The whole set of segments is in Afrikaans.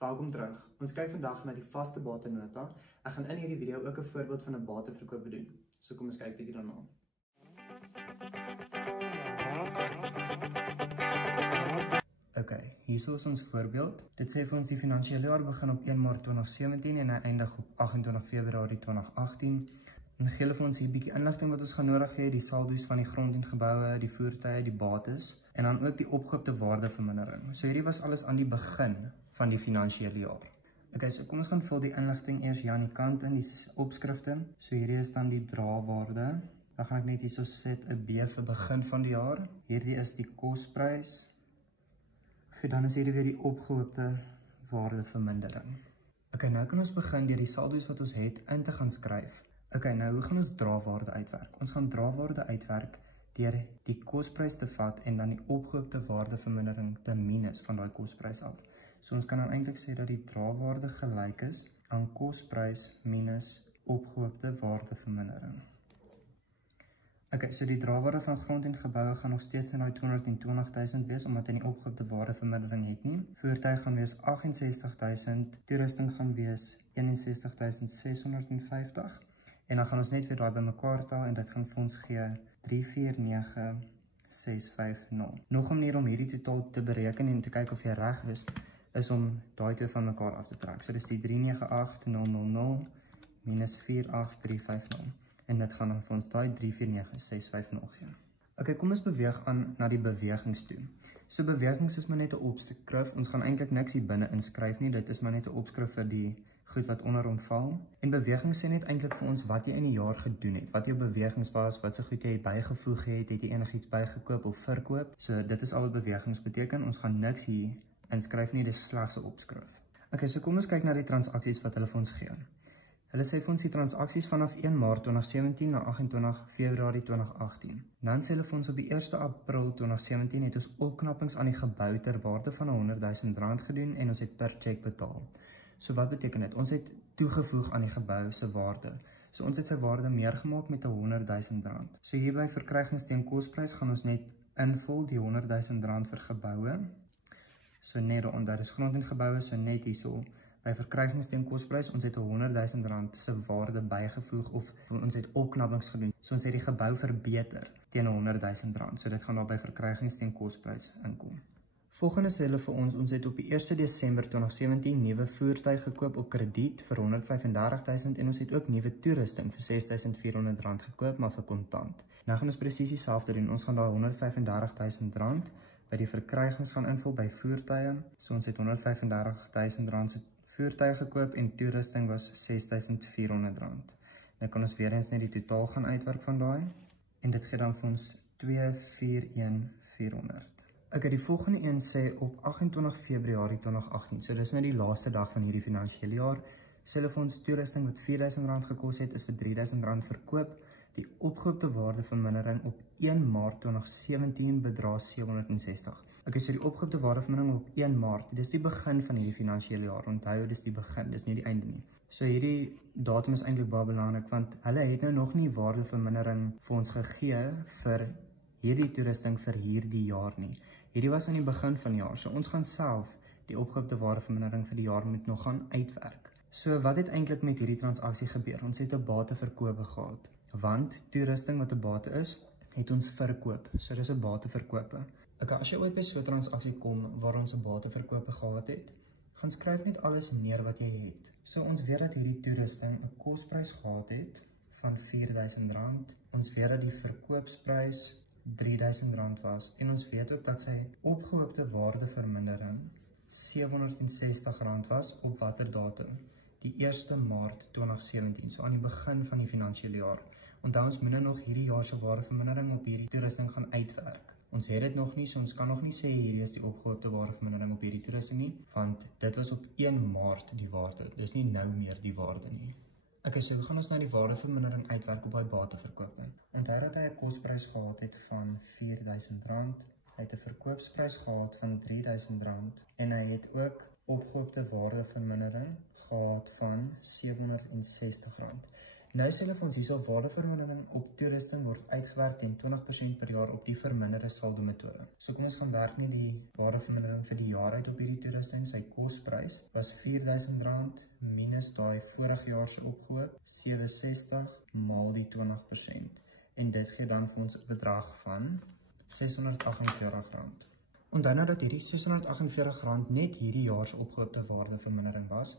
Welkom terug. Ons kyk vandag na die vaste batenota. Ek gaan in hierdie video ook 'n voorbeeld van 'n bateverkoop doen. So kom ons kyk bietjie daarna. Okay, hier is ons voorbeeld. Dit sê vir ons die finansiële jaar begin op 1 Maart 2017 en hy eindig op 28 Februarie 2018. En gee hulle vir ons hier 'n bietjie inligting wat ons gaan nodig hê, die saldo's van die grond en geboue, die voertuie, die bates en dan ook die opgehoopte waardevermindering. So hierdie was alles aan die begin van die finansiële jaar. Okay, so kom ons gaan vul die inligting eers hier aan die kant in die opskrifte. So hierdie is dan die draagwaarde. Dan gaan ek net hierso sit 'n B vir begin van die jaar. Hierdie is die kosprys. Dan is hierdie weer die opgehoopte waardevermindering. Okay, nou kan ons begin deur die saldo's wat ons het in te gaan skryf. Okay, nou hoe gaan ons draagwaarde uitwerk? Ons gaan draagwaarde uitwerk deur die kosprys te vat en dan die opgehoopte waardevermindering te minus van daai kosprys af. So ons kan dan eintlik sê dat die draagwaarde gelyk is aan kosprys minus opgehoopte waardevermindering. Okay, so die draagwaarde van grond en geboue gaan nog steeds in daai 220 000 wees omdat hy nie opgehoopte waardevermindering het nie. Voertuie gaan wees 68 000, toerusting gaan wees 61 650 en dan gaan ons net weer daai bymekaar tel en dit gaan vir ons gee 349 650. Nog 'n manier om hierdie totaal te bereken en te kyk of jy reg is om daai twee van mekaar af te trek. So dis die 398 000 minus 48350 en dit gaan dan vir ons daai 349 650 gee. Okay, kom ons beweeg aan na die bewegings toe. So bewegings is maar net 'n opskrif. Ons gaan eintlik niks hier binne inskryf nie. Dit is maar net 'n opskrif vir die goed wat onder hom val. En bewegings sê net eintlik vir ons wat jy in die jaar gedoen het. Wat jou bewegings was, wat se goed jy bygevoeg het jy enigiets bygekoop of verkoop. So dit is al wat bewegings beteken. Ons gaan niks hier inskryf nie, dis slegs 'n opskrif. Okay, so kom ons kyk na die transaksies wat hulle vir ons gee. Hulle sê vir ons die transaksies vanaf 1 Maart 2017 na 28 Februarie 2018. Dan sê hulle vir ons op die 1 April 2017 het ons opknappings aan die gebou ter waarde van R100 000 gedoen en ons het per cheque betaal. So wat beteken dit? Ons het toegevoeg aan die gebou se waarde. So ons het sy waarde meer gemaak met R100 000. So hier by verkrygings teen kosprys gaan ons net invul die R100 000 vir geboue. So net onder dis grond en geboue, so net hierso by verkrygings teen kosprys, ons het R100 000 se waarde bygevoeg of ons het opknappings gedoen. So ons het die gebou verbeter teen R100 000. So dit gaan daar by verkrygings teen kosprys inkom. Volgende sê hulle vir ons het op die 1 Desember 2017 nuwe voertuie gekoop op krediet vir R135 000 en ons het ook nuwe toerusting vir R6 400 gekoop, maar vir kontant. Nou gaan ons presies dieselfde doen. Ons gaan daai R135 000 by die verkrygings gaan invul by voertuie. So ons het R135 000 se voertuie gekoop en toerusting was R6 400. Nou kan ons weer eens net die totaal gaan uitwerk van daai en dit gee dan vir ons 241 400. Okay, die volgende een sê op 28 Februarie 2018. So dis nou die laaste dag van hierdie finansiële jaar. Sê hulle vir ons toerusting wat R4000 gekos het is vir R3000 verkoop. Die opgehoopte waardevermindering op 1 Maart 2017 bedra 760. Okay, so die opgehoopte waardevermindering op 1 Maart, dis die begin van hierdie finansiële jaar. Onthou, dis die begin, dis nie die einde nie. So hierdie datum is eintlik baie belangrik want hulle het nou nog nie waardevermindering vir ons gegee vir hierdie toerusting vir hierdie jaar nie. Hierdie was aan die begin van die jaar. So ons gaan self die opgehoopte waardevermindering vir die jaar moet nog gaan uitwerk. So wat het eintlik met hierdie transaksie gebeur? Ons het 'n bateverkoop gehad. Want toerusting wat 'n bate is, het ons verkoop. So dis 'n bateverkoop. Okay, as jy ooit by so 'n transaksie kom waar ons 'n bateverkoop gehad het, gaan skryf net alles neer wat jy het. So ons weet dat hierdie toerusting 'n kosprys gehad het van R4000. Ons weet dat die verkoopsprys R3000 was en ons weet ook dat sy opgehoopte waardevermindering R760 was op watter datum? Die 1 Maart 2017, so aan die begin van die finansiële jaar. Onthou ons moet nog hierdie jaar se waardevermindering op hierdie toerusting gaan uitwerk. Ons het dit nog nie, so ons kan nog nie sê hierdie is die opgehoopte waardevermindering op hierdie toerusting nie, want dit was op 1 Maart die waarde. Dis nie nou meer die waarde nie. Okay, so we gaan ons nou die waardevermindering uitwerk op die bateverkoop. Onthou dat hy 'n kosprys gehad het van R4000, hy het 'n verkoopsprys gehad van R3000 en hy het ook opgehoopte waardevermindering gehad van R760. Nou sê hulle vir ons hierso waardevermindering op toerusting word uitgewerk teen 20% per jaar op die verminderde saldo metode. So kom ons gaan werk net die waardevermindering vir die jaar uit op hierdie toerusting. Sy kosprys was R4.000 minus daai vorige jaar se opgehoop R760 maal die 20%. En dit gee dan vir ons 'n bedrag van R648. Onthou nou dat hierdie R648 net hierdie jaar se opgehoopte waardevermindering was.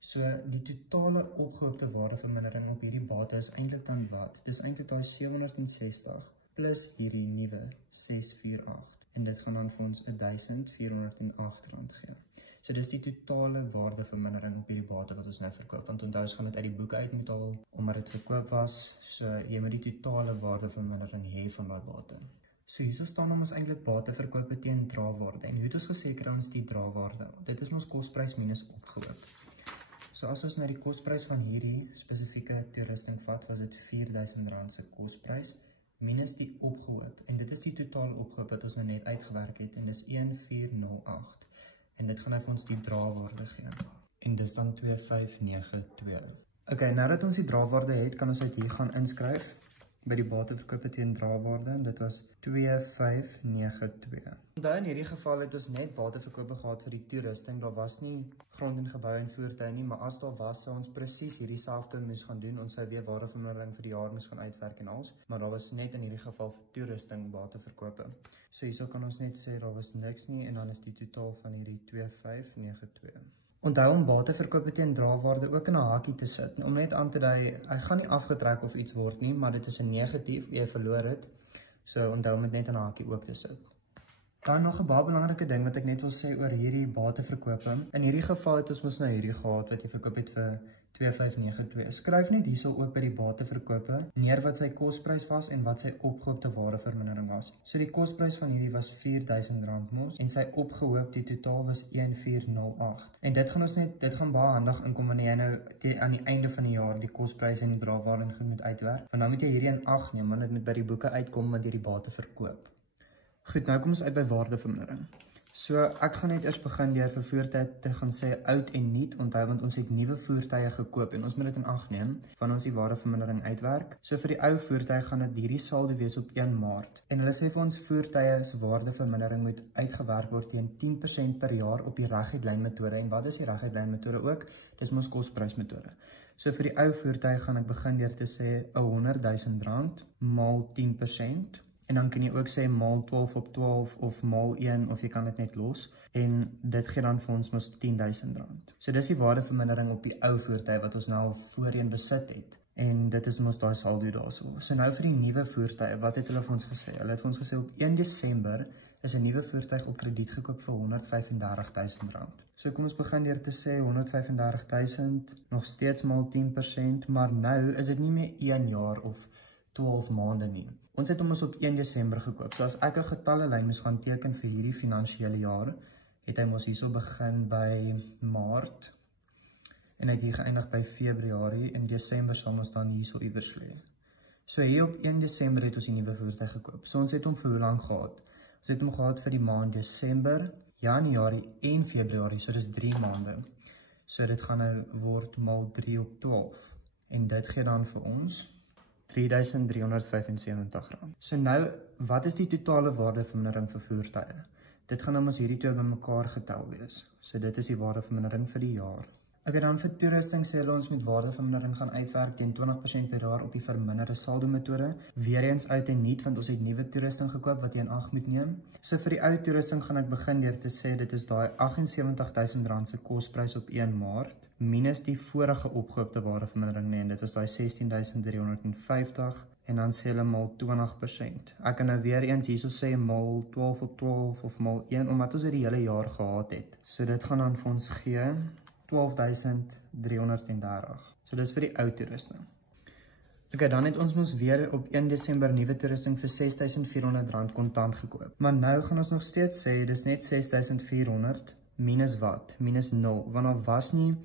So die totale opgehoopte waardevermindering op hierdie bate is eintlik dan wat? Dis eintlik daai 760 plus hierdie nuwe 648. En dit gaan dan vir ons R1.408 gee. So dis die totale waardevermindering op hierdie bate wat ons nou verkoop. Want onthou ons gaan dit uit die boeke uitbetaal omdat dit verkoop was. So jy moet die totale waardevermindering hê van daai bate. So hierso staan ons eintlik bate verkoop teen draagwaarde. En hoe het ons geseker ons die draagwaarde? Dit is ons kosprys minus opgehoop. So as ons nou die kosprys van hierdie spesifieke toerusting vat, was dit R4.000 se kosprys minus die opgehoop. En dit is die totale opgehoop wat ons nou net uitgewerk het en dis 1408. En dit gaan nou vir ons die draagwaarde gee. En dis dan 2592. Okay, nadat ons die draagwaarde het, kan ons uit hier gaan inskryf by die bateverkoop teen draagwaarde en dit was 2592. Onthou in hierdie geval het ons net bateverkope gehad vir die toerusting. Daar was nie grond en gebou en voertuie nie, maar as daar was, sou ons presies hierdie selfde moes gaan doen. Ons sou weer waardevermindering vir die jaar moes gaan uitwerk en alles, maar daar was net in hierdie geval vir toerusting bateverkope. So hierso kan ons net sê daar was niks nie en dan is die totaal van hierdie 2592. Onthou om bateverkope teen draagwaarde ook in 'n hakie te sit, om net aan te dui, hy gaan nie afgetrek of iets word nie, maar dit is 'n negatief, jy verloor dit. So onthou om dit net in 'n hakie ook te sit. Dan nog 'n baie belangrike ding wat ek net wil sê oor hierdie bateverkope. In hierdie geval het ons mos nou hierdie gehad wat jy verkoop het vir 2592. Skryf net hierso ook by die bateverkope neer wat sy kosprys was en wat sy opgehoopte waardevermindering was. So die kosprys van hierdie was R4.000 mos en sy opgehoop die totaal was 1408. En dit gaan baie handig inkom wanneer jy nou aan die einde van die jaar die kosprys en die draagwaarde goed moet uitwerk. Want dan moet jy hierdie in ag neem want dit moet by die boeke uitkom wat jy die bate verkoop. Goed, nou kom ons uit by waardevermindering. So ek gaan net eers begin deur vir voertuie te gaan sê oud en nuut, onthou want ons het nuwe voertuie gekoop en ons moet dit in ag neem wanneer ons die waardevermindering uitwerk. So vir die ou voertuie gaan dit hierdie saldo wees op 1 Maart. En hulle sê vir ons voertuie se waardevermindering moet uitgewerk word teen 10% per jaar op die reguit lyn metode. En wat is die reguit lyn metode ook? Dis mos kosprysmetode. So vir die ou voertuie gaan ek begin deur te sê R100.000 maal 10%. En dan kan jy ook sê maal 12 op 12 of maal 1 of jy kan dit net los. En dit gee dan vir ons mos R10.000. So dis die waardevermindering op die ou voertuig wat ons nou al voorheen besit het. En dit is mos daai saldo daarso. So nou vir die nuwe voertuie, wat het hulle vir ons gesê? Hulle het vir ons gesê op 1 Desember is 'n nuwe voertuig op krediet gekoop vir R135.000. So kom ons begin deur te sê 135.000, nog steeds maal 10%, maar nou is dit nie meer 1 jaar of 12 maande nie. Ons het hom ons op 1 Desember gekoop. So as ek 'n getallelyn moes gaan teken vir hierdie finansiële jaar, het hy mos hierso begin by Maart en hy het hier geëindig by Februarie en Desember sal ons dan hierso iewers lê. So hier op 1 Desember het ons die nuwe voertuig gekoop. So ons het hom vir hoe lank gehad? Ons het hom gehad vir die maand Desember, Januarie en Februarie, so dis 3 maande. So dit gaan nou word maal 3 op 12 en dit gee dan vir ons R3.375. So nou, wat is die totale waardevermindering vir voertuie? Dit gaan nou ons hierdie twee bymekaar getel wees. So dit is die waardevermindering vir die jaar. Okay, dan vir toerusting sê hulle ons met waardevermindering gaan uitwerk teen 20% per jaar op die verminderde saldo metode. Weereens oud en nuut want ons het nuwe toerusting gekoop wat jy in ag moet neem. So vir die ou toerusting gaan ek begin deur te sê dit is daai R78.000 se kosprys op 1 Maart minus die vorige opgehoopte waardevermindering en dit was daai 16.350 en dan sê hulle maal 20%. Ek kan nou weer eens hierso sê maal 12 op 12 of maal 1 omdat ons dit die hele jaar gehad het. So dit gaan dan vir ons gee R12.330. So dis vir die ou toerusting. Okay, dan het ons mos weer op 1 Desember nuwe toerusting vir R6.400 kontant gekoop. Maar nou gaan ons nog steeds sê dis net R6.400 minus wat? Minus 0, want daar was nie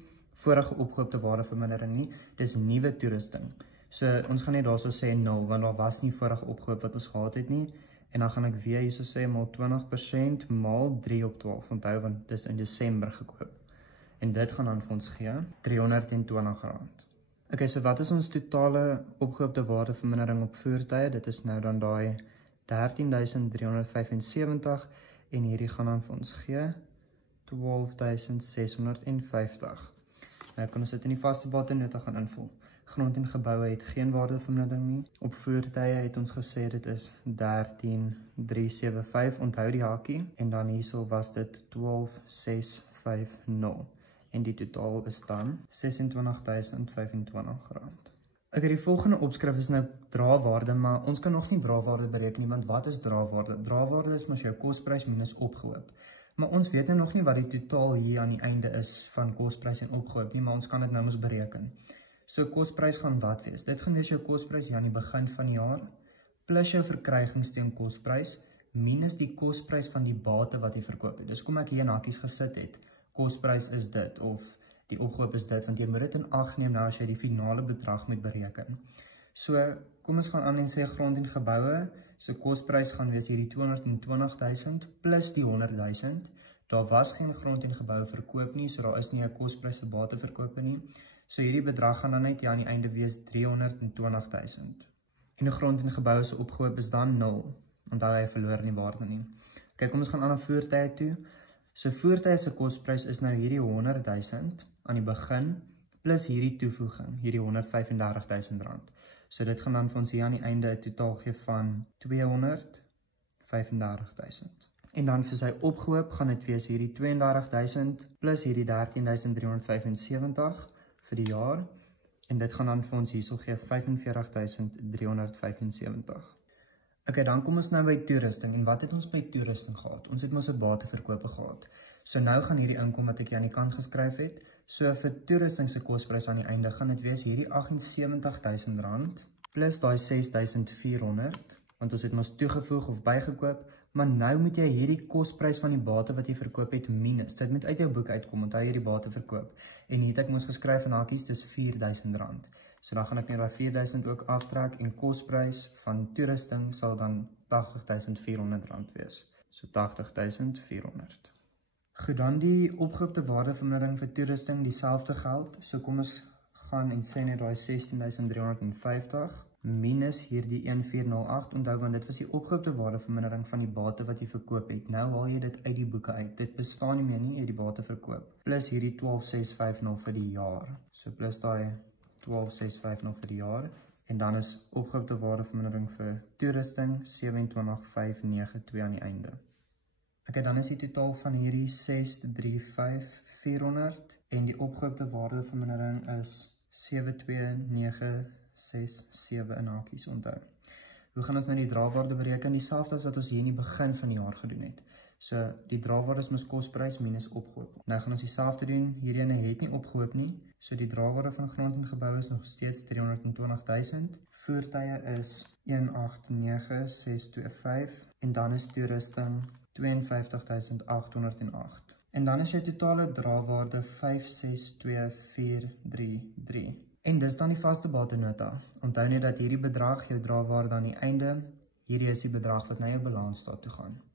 vorige opgehoopte waardevermindering nie. Dis nuwe toerusting. So ons gaan net daarso sê 0 want daar was nie vorige opgehoop wat ons gehad het nie. En dan gaan ek weer hierso sê maal 20% maal 3 op 12. Onthou want dis in Desember gekoop. En dit gaan dan vir ons gee R320. Okay, so wat is ons totale opgehoopte waardevermindering op voertuie? Dit is nou dan daai 13.375 en hierdie gaan dan vir ons gee 12.650. Nou kan ons dit in die vaste batenota gaan invul. Grond en geboue het geen waardevermindering nie. Op voertuie het ons gesê dit is 13.375, onthou die hakie, en dan hierso was dit 12.650 en die totaal is dan R26.025. Okay, die volgende opskrif is nou drawaarde, maar ons kan nog nie drawaarde bereken nie, want wat is drawaarde? Drawaarde is mos jou kosprys minus opgehoop. Maar ons weet nou nog nie wat die totaal hier aan die einde is van kosprys en opgehoop nie, maar ons kan dit nou mos bereken. So kosprys gaan wat wees? Dit gaan wees jou kosprys hier aan die begin van die jaar, plus jou verkrygings teen kosprys, minus die kosprys van die bate wat jy verkoop het. Dus kom ek hier in hakies gesit het, kosprys is dit, of die opgehoop is dit, want jy moet dit in ag neem nou as jy die finale bedrag moet bereken. So, kom ons gaan aan en sê grond en geboue, so kosprys gaan wees hierdie 220.000 plus die 100.000. Daar was geen grond en geboue verkoop nie, so daar is nie 'n kosprys vir bate verkope nie. So hierdie bedrag gaan dan net aan die einde wees 320.000. En die grond en geboue se opgehoop is dan 0, want hy verloor nie waarde nie. Kyk, kom ons gaan aan na voertuie toe. So voertuie se kosprys is nou hierdie 100.000 aan die begin, plus hierdie toevoeging, hierdie R135.000. So dit gaan dan vir ons hier aan die einde 'n totaal gee van 235.000. En dan vir sy opgehoop gaan dit wees hierdie 32.000 plus hierdie 13.375 vir die jaar. En dit gaan dan vir ons hierso gee 45.375. Okay, dan kom ons nou by toerusting. En wat het ons by toerusting gehad? Ons het mos 'n bateverkope gehad. So nou gaan hierdie inkom wat ek hier aan die kant geskryf het. So vir toerusting se kosprys aan die einde gaan dit wees hierdie R78.000 plus daai 6.400, want ons het mos toegevoeg of bygekoop, maar nou moet jy hierdie kosprys van die bate wat jy verkoop het minus. Dit moet uit jou boek uitkom, onthou jy die bate verkoop. En hier het ek mos geskryf in hakies, dis R4.000. So dan gaan ek net daai 4.000 ook aftrek en kosprys van toerusting sal dan R80.400 wees. So R80.400. Goed, dan die opgehoopte waardevermindering vir toerusting dieselfde geld. So kom ons gaan en sê net daai 16.350 minus hierdie 1408. Onthou, want dit was die opgehoopte waardevermindering van die bate wat jy verkoop het. Nou haal jy dit uit die boeke uit. Dit bestaan nie meer nie, jy die bate verkoop. Plus hierdie 12.650 vir die jaar. So plus daai 12.650 vir die jaar. En dan is opgehoopte waardevermindering vir toerusting 27.592 aan die einde. Okay, dan is die totaal van hierdie 635.400 en die opgehoopte waardevermindering is 72967 in hakies, onthou. Hoe gaan ons nou die drawaarde bereken? Dieselfde as wat ons hier in die begin van die jaar gedoen het. So die drawaarde is mos kosprys minus opgehoop. Nou gaan ons dieselfde doen. Hierdie ene het nie opgehoop nie. So die drawaarde van grond en gebou is nog steeds 320.000. Voertuie is 189.625 en dan is toerusting 52.808. En dan is jou totale drawaarde 562.433. En dis dan die vaste batenota. Onthou net dat hierdie bedrag jou drawaarde aan die einde, hierdie is die bedrag wat na jou balansstaat toe gaan.